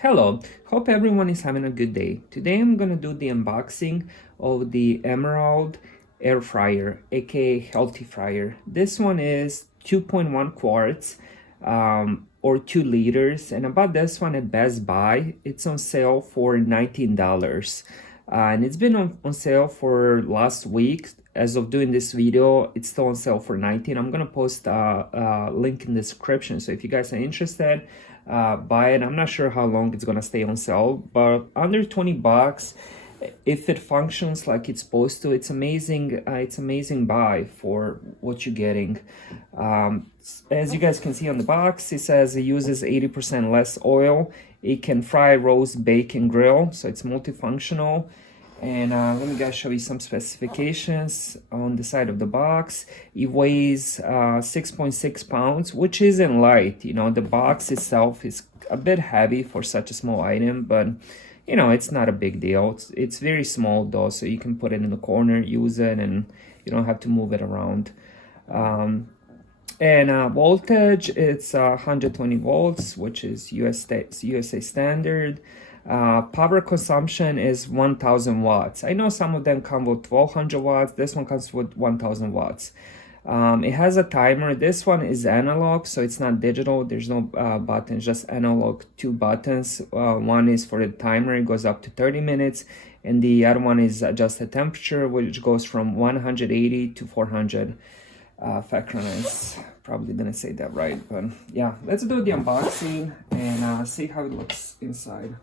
Hello, hope everyone is having a good day. Today I'm gonna do the unboxing of the Emerald air fryer, aka healthy fryer. This one is 2.1 quarts or 2 liters, and I bought this one at Best Buy. It's on sale for $19. And it's been on sale for last week. As of doing this video, it's still on sale for $19. I'm gonna post a link in the description, so if you guys are interested, buy it. I'm not sure how long it's gonna stay on sale, but under 20 bucks, if it functions like it's supposed to, it's amazing. It's amazing buy for what you're getting. As you guys can see on the box, it says it uses 80% less oil. It can fry, roast, bake, and grill, so it's multifunctional. And let me guys show you some specifications on the side of the box. It weighs 6.6 pounds, which isn't light. You know, the box itself is a bit heavy for such a small item, but you know, it's not a big deal. It's very small though, so you can put it in the corner, use it, and you don't have to move it around. Voltage, it's 120 volts, which is USA standard. Power consumption is 1000 watts. I know some of them come with 1200 watts. This one comes with 1000 watts. It has a timer. This one is analog, so it's not digital. There's no buttons, just analog, 2 buttons. One is for the timer, it goes up to 30 minutes, and the other one is adjust the temperature, which goes from 180 to 400 Fahrenheit. Probably didn't say that right, but yeah, let's do the unboxing and see how it looks inside.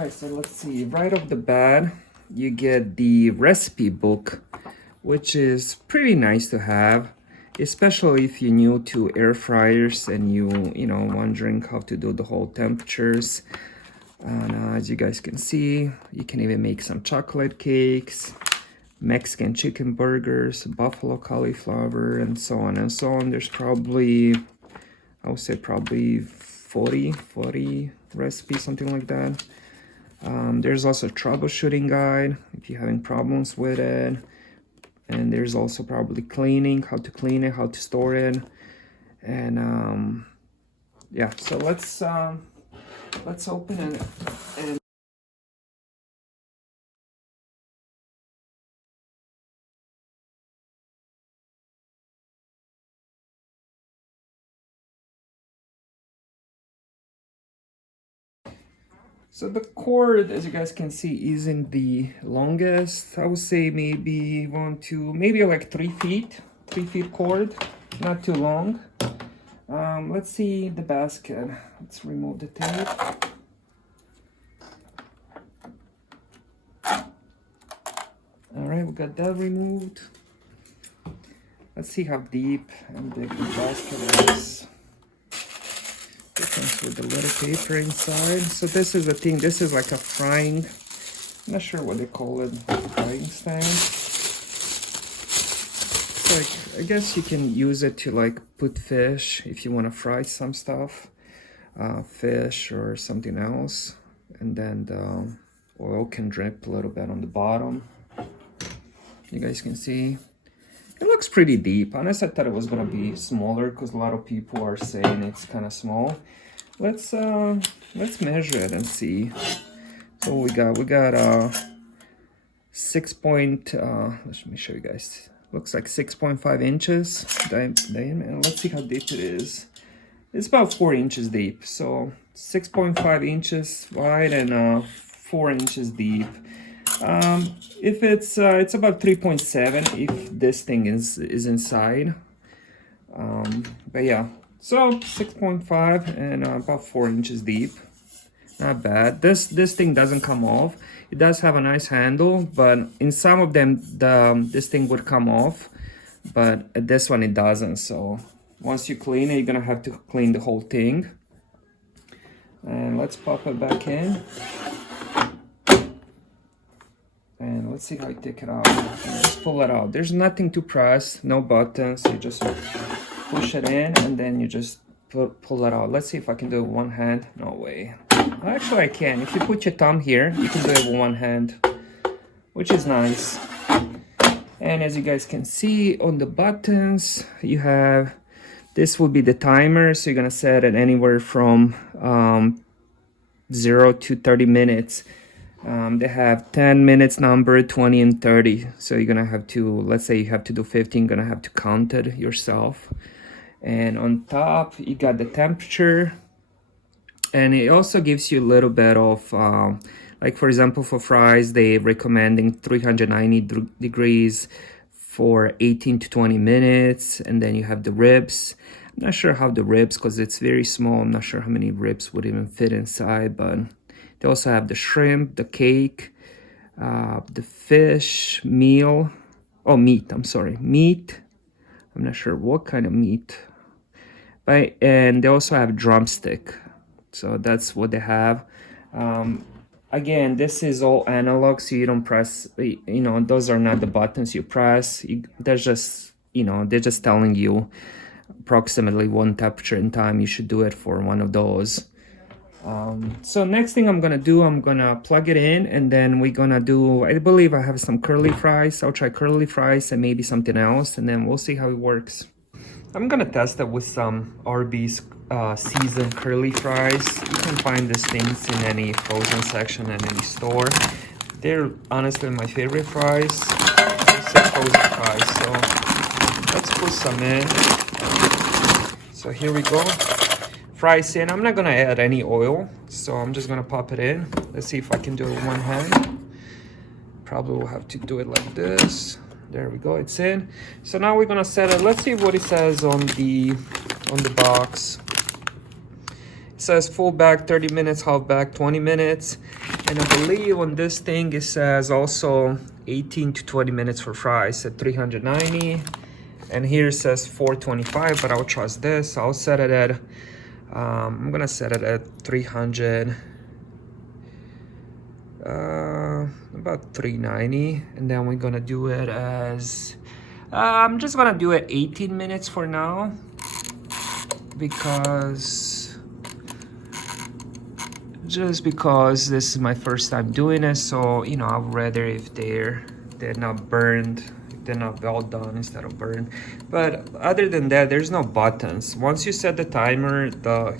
Alright, so let's see. Right off the bat, you get the recipe book, which is pretty nice to have, especially if you're new to air fryers and you know, wondering how to do the whole temperatures. And as you guys can see, you can even make some chocolate cakes, Mexican chicken burgers, buffalo cauliflower, and so on and so on. There's probably, I would say probably 40 recipes, something like that. There's also a troubleshooting guide if you're having problems with it, and there's also probably cleaning, how to clean it, how to store it, and yeah. So let's open it and so the cord, as you guys can see, isn't the longest. I would say maybe maybe like 3 feet cord, not too long. Let's see the basket. Let's remove the tape. All right, we got that removed. Let's see how deep and big the basket is. It comes with a little paper inside. So this is the thing. This is like a frying, I'm not sure what they call it, frying stand. It's like, I guess you can use it to like put fish if you want to fry some stuff, fish or something else, and then the oil can drip a little bit on the bottom. You guys can see. It looks pretty deep. Honestly, I thought it was gonna be smaller because a lot of people are saying it's kind of small. Let's measure it and see. So we got 6 point. Let me show you guys. Looks like 6.5 inches diameter, and let's see how deep it is. It's about 4 inches deep. So 6.5 inches wide and 4 inches deep. If it's about 3.7 if this thing is inside, but yeah, so 6.5 and about 4 inches deep. Not bad. This thing doesn't come off. It does have a nice handle, but in some of them this thing would come off, but at this one it doesn't. So once you clean it, you're gonna have to clean the whole thing. And let's pop it back in. And let's see how you take it out. Just pull it out. There's nothing to press, no buttons. You just push it in and then you just pull it out. Let's see if I can do it with one hand. No way. Actually, I can. If you put your thumb here, you can do it with one hand, which is nice. And as you guys can see on the buttons, you have, this will be the timer. So you're gonna set it anywhere from 0 to 30 minutes. They have 10 minutes number, 20 and 30. So you're gonna have to, let's say you have to do 15, you're gonna have to count it yourself. And on top, you got the temperature. And it also gives you a little bit of, like for example, for fries, they're recommending 390 degrees for 18 to 20 minutes. And then you have the ribs. I'm not sure how the ribs, because it's very small. I'm not sure how many ribs would even fit inside, but they also have the shrimp, the cake, the fish, meal. Oh, meat, I'm sorry, meat. I'm not sure what kind of meat. But, and they also have drumstick. So that's what they have. Again, this is all analog, so you don't press, you know, those are not the buttons you press. They're just, you know, they're just telling you approximately one temperature and time. You should do it for one of those. So next thing I'm gonna do, I'm gonna plug it in, and then we're gonna do, I believe I have some curly fries. I'll try curly fries and maybe something else, and then we'll see how it works. I'm gonna test it with some Arby's seasoned curly fries. You can find these things in any frozen section at any store. They're honestly my favorite fries. It's a frozen fries, so let's put some in. So here we go. Fries in. I'm not gonna add any oil, so I'm just gonna pop it in. Let's see if I can do it with one hand. Probably will have to do it like this. There we go, it's in. So now we're gonna set it. Let's see what it says on the box. It says full bag 30 minutes, half bag 20 minutes. And I believe on this thing it says also 18 to 20 minutes for fries at 390. And here it says 425, but I'll trust this. I'll set it at I'm gonna set it at 300, about 390, and then we're gonna do it as I'm just gonna do it 18 minutes for now, because this is my first time doing it. So you know, I'd rather if they're not burned, they're not well done instead of burned. But other than that, there's no buttons. Once you set the timer, the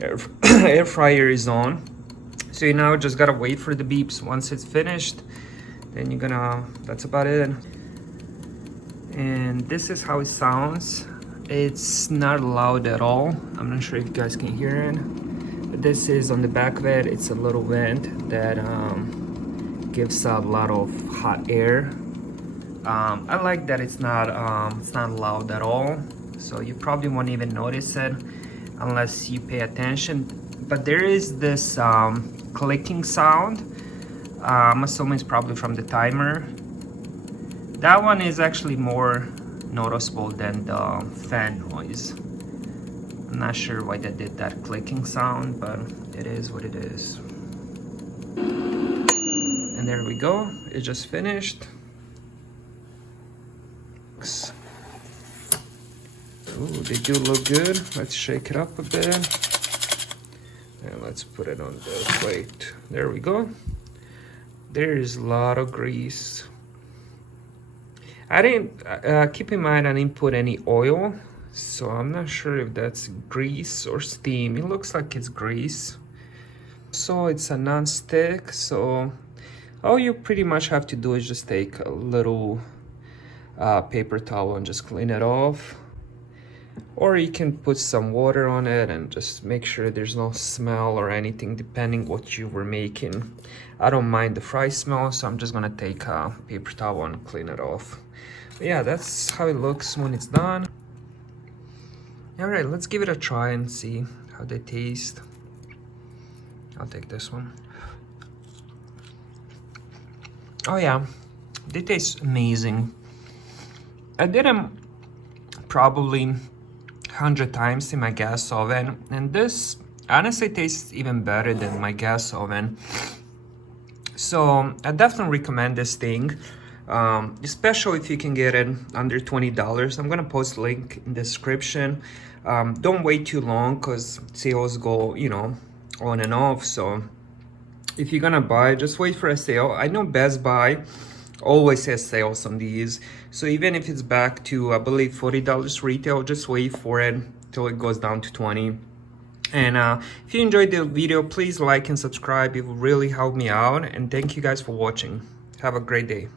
air fryer is on. So you now just gotta wait for the beeps. Once it's finished, then you're gonna, that's about it. And this is how it sounds. It's not loud at all. I'm not sure if you guys can hear it. But this is on the back of it. It's a little vent that gives a lot of hot air. I like that it's not loud at all, so you probably won't even notice it unless you pay attention. But there is this clicking sound. I'm assuming it's probably from the timer. That one is actually more noticeable than the fan noise. I'm not sure why they did that clicking sound, but it is what it is. And there we go, it just finished. Ooh, they do look good. Let's shake it up a bit. And let's put it on the plate. There we go. There is a lot of grease. I didn't, keep in mind I didn't put any oil, so I'm not sure if that's grease or steam. It looks like it's grease. So it's a non-stick, so all you pretty much have to do is just take a little paper towel and just clean it off, or you can put some water on it and just make sure there's no smell or anything, depending what you were making. I don't mind the fry smell, so I'm just gonna take a paper towel and clean it off. But yeah, that's how it looks when it's done. All right, let's give it a try and see how they taste. I'll take this one. Oh yeah, they taste amazing. I did them probably 100 times in my gas oven, and this honestly tastes even better than my gas oven. So I definitely recommend this thing, especially if you can get it under $20. I'm gonna post a link in the description. Don't wait too long, because sales go, you know, on and off. So if you're gonna buy, just wait for a sale. I know Best Buy always has sales on these, so even if it's back to, I believe, $40 retail, just wait for it till it goes down to 20. And if you enjoyed the video, please like and subscribe. It will really help me out, and thank you guys for watching. Have a great day.